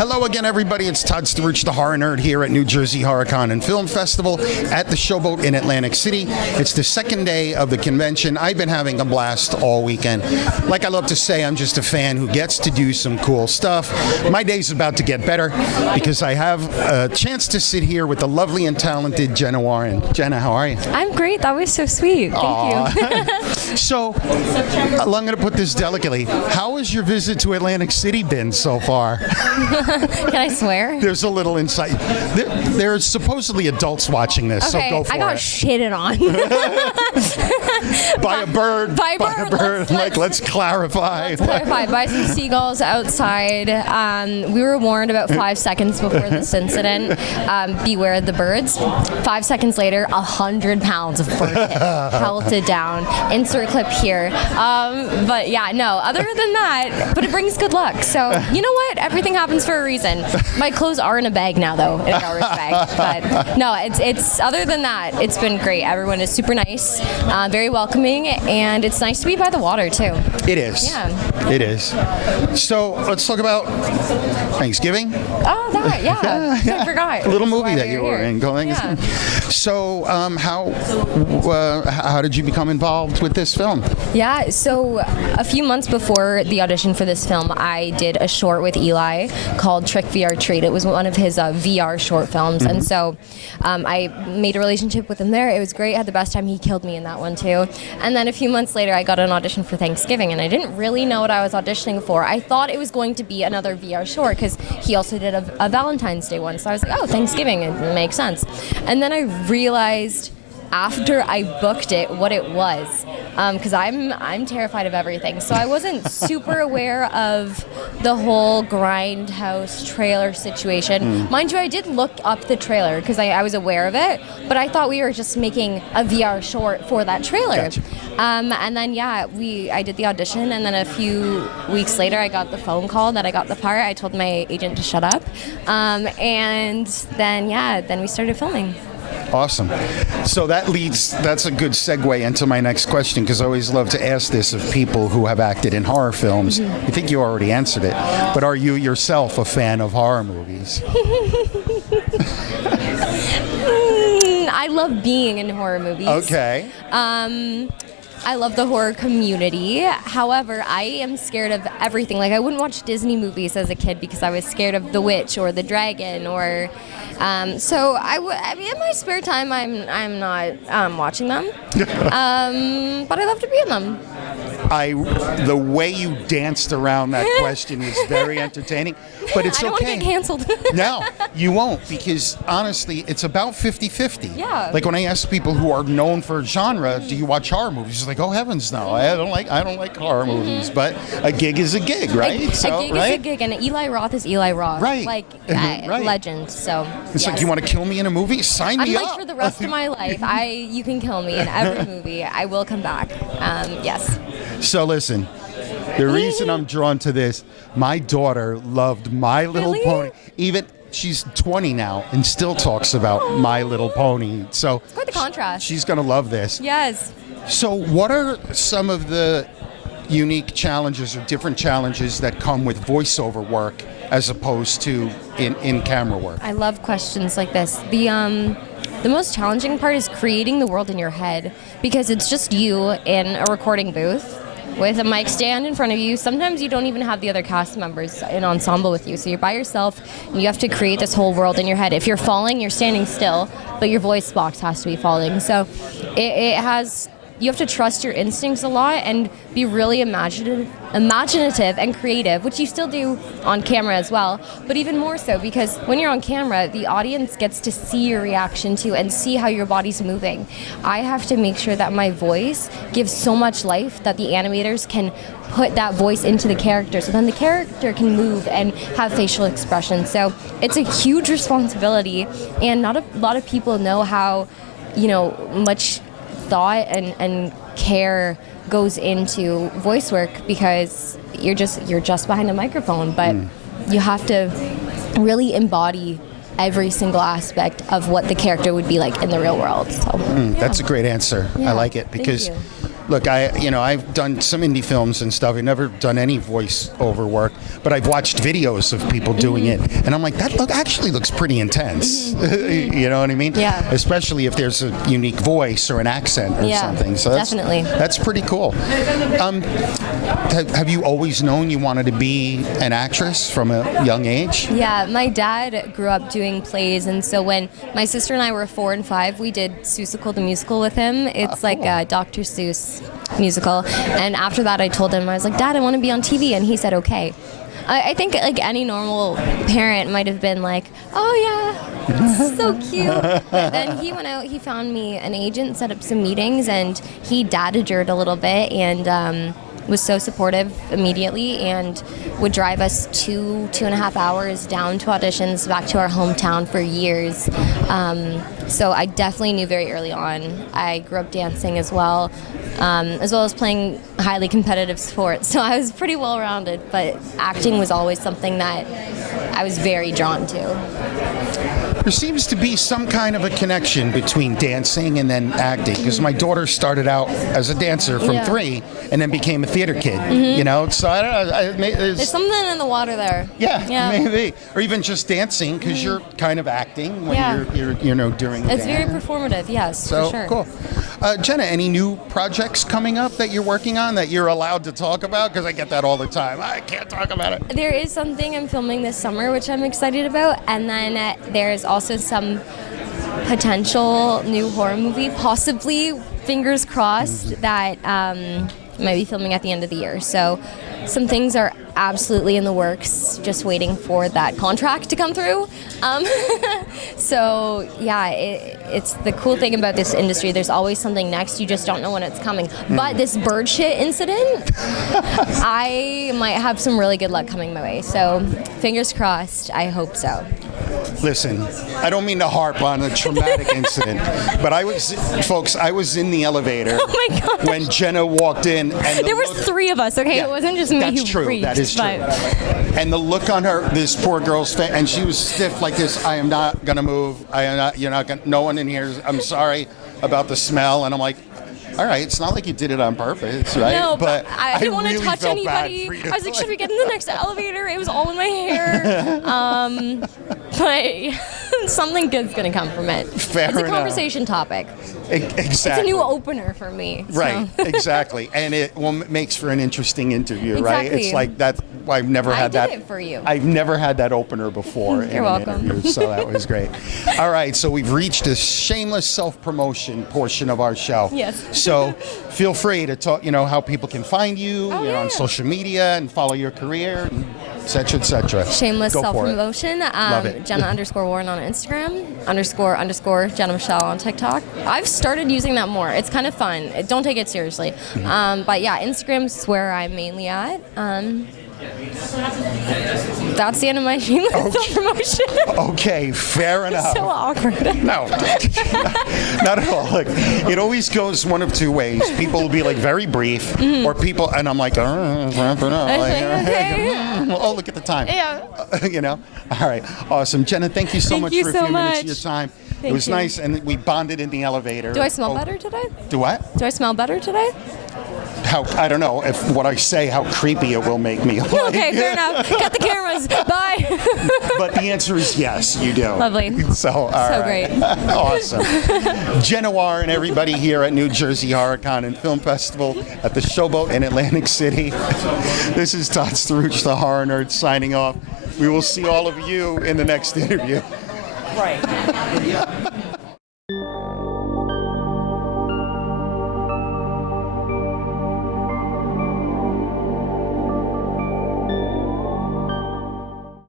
Hello again, everybody. It's Todd Strouch, the horror nerd, here at New Jersey HorrorCon and Film Festival at the Showboat in Atlantic City. It's the second day of the convention. I've been having a blast all weekend. Like I love to say, I'm just a fan who gets to do some cool stuff. My day's about to get better because I have a chance to sit here with the lovely and talented Jenna Warren. Jenna, how are you? I'm great. That was so sweet. Thank you. So, I'm going to put this delicately. How has your visit to Atlantic City been so far? Can I swear? There's a little insight. There's supposedly adults watching this, okay, so go for it. I got shitted on. By a bird. By a bird. Let's clarify. Let's clarify. By some seagulls outside. We were warned about 5 seconds before this incident. Beware the birds. 5 seconds later, 100 pounds of bird pelted down. Insert clip here. But yeah, no. Other than that, but it brings good luck. So you know what? Everything happens for a reason. My clothes are in a bag now, though, in a garbage bag. But no, it's other than that, it's been great. Everyone is super nice, very welcoming, and it's nice to be by the water too. It is. Yeah. It is. So let's talk about Thanksgiving. Oh, that, yeah. So I forgot. A little movie that you were in. Yeah. So how did you become involved with this film? Yeah, so a few months before the audition for this film, I did a short with Eli called Trick VR Treat. It was one of his VR short films, and so I made a relationship with him there. It was great. I had the best time. He killed me in that one too. And then a few months later, I got an audition for Thanksgiving, and I didn't really know what I was auditioning for. I thought it was going to be another VR short because he also did a Valentine's Day one. So I was like, oh, Thanksgiving, it makes sense. And then I realized after I booked it what it was, because I'm terrified of everything. So I wasn't super aware of the whole Grindhouse trailer situation. Mind you, I did look up the trailer because I was aware of it, but I thought we were just making a VR short for that trailer. Gotcha. And then yeah, I did the audition, and then a few weeks later I got the phone call that I got the part. I told my agent to shut up, and then we started filming. Awesome. So that's a good segue into my next question, because I always love to ask this of people who have acted in horror films. I think you already answered it, but are you yourself a fan of horror movies? I love being in horror movies. Okay. I love the horror community. However, I am scared of everything. Like, I wouldn't watch Disney movies as a kid because I was scared of the witch or the dragon, or so I mean, in my spare time, I'm not watching them. But I love to be in them. The way you danced around that question was very entertaining, but it's okay. I don't want to get canceled. No, you won't, because honestly, it's about 50-50. Yeah. Like when I ask people who are known for a genre, do you watch horror movies? It's like, oh heavens, no, I don't like horror movies. But a gig is a gig, right? A gig is a gig, and Eli Roth is Eli Roth. Right. Like Right. legend. So it's like, you want to kill me in a movie? Sign me up. Like, for the rest of my life, you can kill me in every movie. I will come back. Yes. So listen, the reason I'm drawn to this, my daughter loved My Little Pony. Even she's 20 now and still talks about My Little Pony. So it's quite the contrast. She's going to love this. Yes. So what are some of the unique challenges or different challenges that come with voiceover work as opposed to in camera work? I love questions like this. The most challenging part is creating the world in your head, because it's just you in a recording booth with a mic stand in front of you. Sometimes you don't even have the other cast members in ensemble with you, so you're by yourself and you have to create this whole world in your head. If you're falling, you're standing still, but your voice box has to be falling. So you have to trust your instincts a lot and be really imaginative and creative, which you still do on camera as well, but even more so because when you're on camera, the audience gets to see your reaction to and see how your body's moving. I have to make sure that my voice gives so much life that the animators can put that voice into the character, so then the character can move and have facial expression. So it's a huge responsibility, and not a lot of people know how, much thought and care goes into voice work, because you're just behind a microphone, but you have to really embody every single aspect of what the character would be like in the real world. So that's a great answer. Yeah, I like it, because look, I've done some indie films and stuff. I've never done any voiceover work, but I've watched videos of people doing it, and I'm like, that actually looks pretty intense. You know what I mean? Yeah. Especially if there's a unique voice or an accent or something. So definitely. That's pretty cool. Have you always known you wanted to be an actress from a young age? Yeah, my dad grew up doing plays, and so when my sister and I were 4 and 5, we did Seussical the musical with him. It's like a Dr. Seuss musical. And after that, I told him, I was like, Dad, I want to be on TV, and he said, okay. I think like any normal parent might have been like, oh yeah, it's so cute. But then he went out, he found me an agent, set up some meetings, and he dadagered a little bit, and was so supportive immediately, and would drive us 2.5 hours down to auditions back to our hometown for years. So I definitely knew very early on. I grew up dancing as well as playing highly competitive sports. So I was pretty well-rounded, but acting was always something that I was very drawn to. There seems to be some kind of a connection between dancing and then acting, because my daughter started out as a dancer from 3 and then became a theater kid, you know? So I don't know. There's something in the water there. Yeah, maybe. Or even just dancing, because you're kind of acting when you're during the It's dance. very performative, yes, So, for sure. cool. Jenna, any new projects coming up that you're working on that you're allowed to talk about? Because I get that all the time. I can't talk about it. There is something I'm filming this summer, which I'm excited about, and then there's also some potential new horror movie, possibly, fingers crossed, that might be filming at the end of the year. So some things are absolutely in the works, just waiting for that contract to come through. So yeah, it's the cool thing about this industry. There's always something next. You just don't know when it's coming. But this bird shit incident, I might have some really good luck coming my way. So fingers crossed. I hope so. Listen, I don't mean to harp on a traumatic incident, but I was in the elevator when Jenna walked in, and there was 3 of us. Okay, Yeah, it wasn't just me that's who true. freaked. That is true. And the look on this poor girl's face, and she was stiff like this. I am not gonna move. I am not. You're not gonna. No one in here. I'm sorry about the smell. And I'm like, all right, it's not like you did it on purpose, right? No, but I didn't want to really touch felt bad anybody. for you. I was like, should we get in the next elevator? It was all in my hair. But something good's going to come from it. Fair it's a enough. conversation topic. Exactly. It's a new opener for me. Right, So. exactly. And it makes for an interesting interview, right? Exactly. It's like that. I've never had that. I did it for you. I've never had that opener before in You're an welcome. interview, so that was great. All right, so we've reached the shameless self-promotion portion of our show. Yes. So feel free to talk, how people can find you, on social media and follow your career, and et cetera, et cetera. Shameless Go for it. self-promotion. Love it. Jenna_Warren on Instagram, _ Jenna Michelle on TikTok. I've started using that more. It's kind of fun. Don't take it seriously. But yeah, Instagram's where I'm mainly at. That's the end of my shameless self-promotion. Okay, fair enough. So awkward. No, not at all. Look, it always goes one of 2 ways. People will be like very brief, or people, and I'm like, wrap it up. Oh, look at the time. Yeah. All right, awesome. Jenna, thank you so Thank much you for a so few minutes of much. your time. Thank It was you. nice, and we bonded in the elevator. Do I smell better today? Do what? Do I smell better today? I don't know if what I say, how creepy it will make me. Okay, fair enough. Cut the cameras. Bye. But the answer is yes, you do. Lovely. So, all right. great. Awesome. Jenna Warren, everybody here at New Jersey HorrorCon and Film Festival at the Showboat in Atlantic City. This is Todd Staruch, the Horror Nerd, signing off. We will see all of you in the next interview. Right.